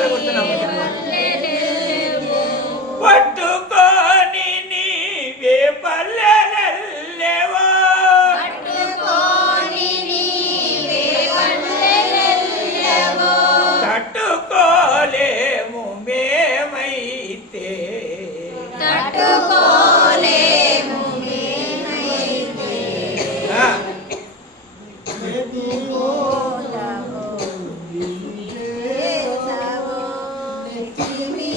Dale. me.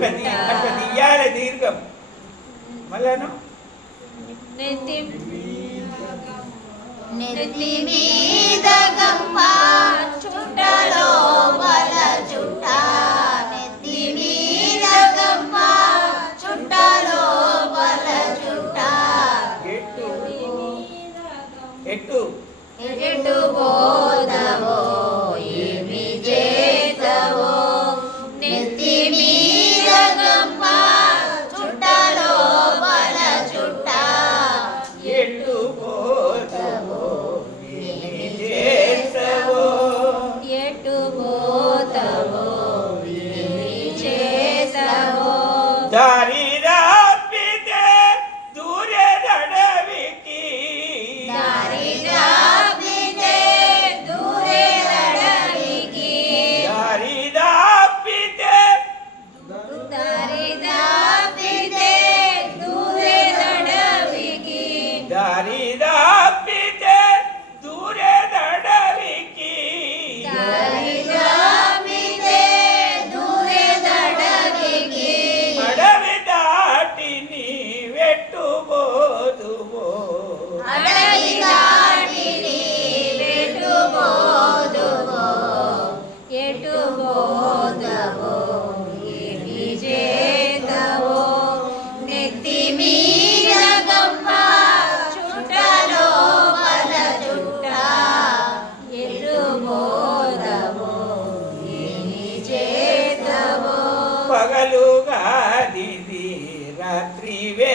Ganapati Ganapati ఇయ్యాల దీర్ఘం. మళ్ళాను నెత్తి మీద గంప చుట్టలో బల చుట్ట. ఎట్టు तवो త్రివే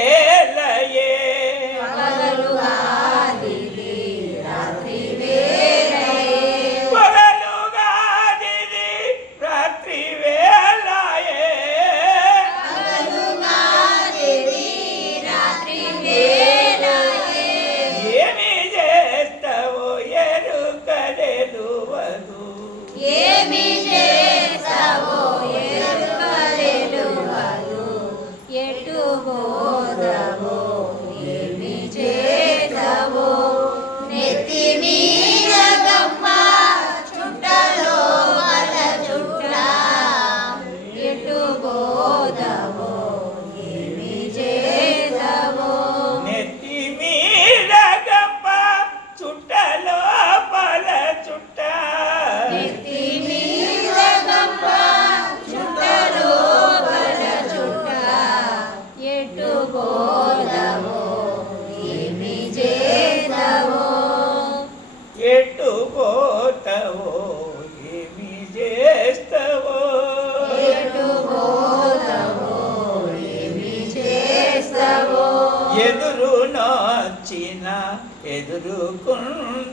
ఎట్టుకోతవో ఏమి చేస్తవో? ఎదురు నచ్చిన ఎదురుకుండ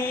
நீ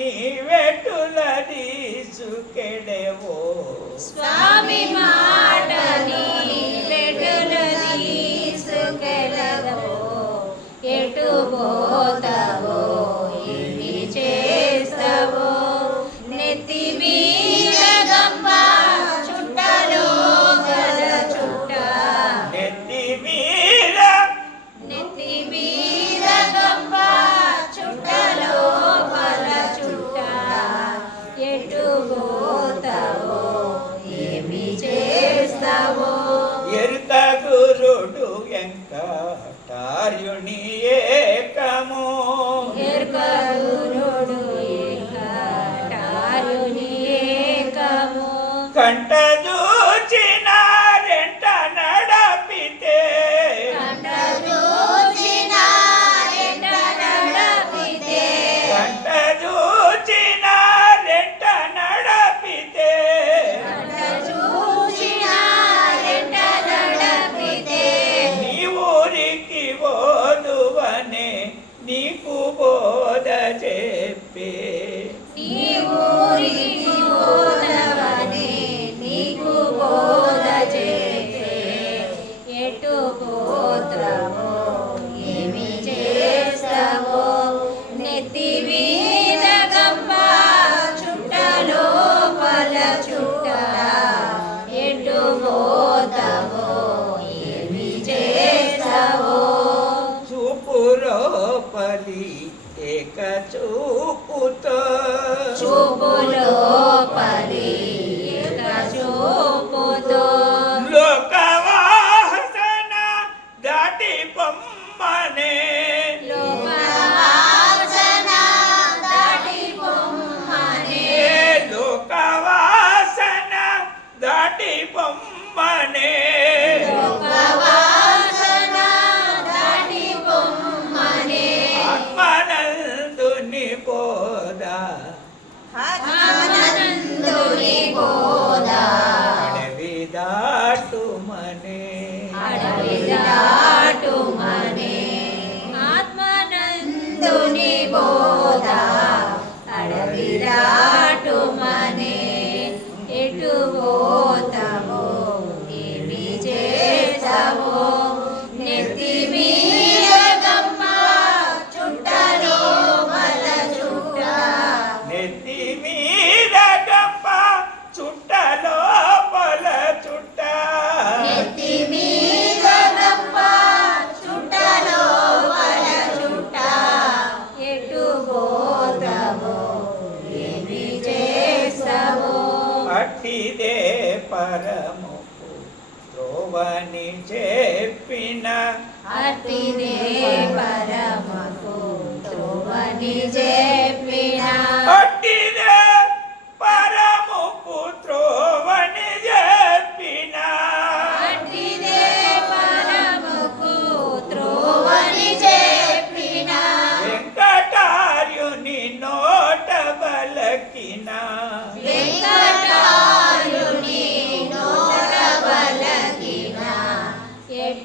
ಕರುಣ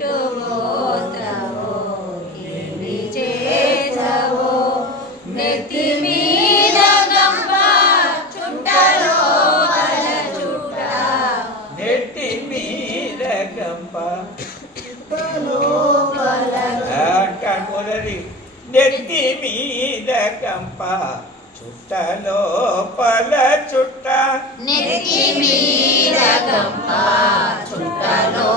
పెట్టుకోతవో ఏమి చేసవో నెత్తి మీద గంప చుట్టలో అల చుట్ట. నెత్తి మీద గంప కనురది పల చుట్ట నెత్తి మీద గంప చుట్టలో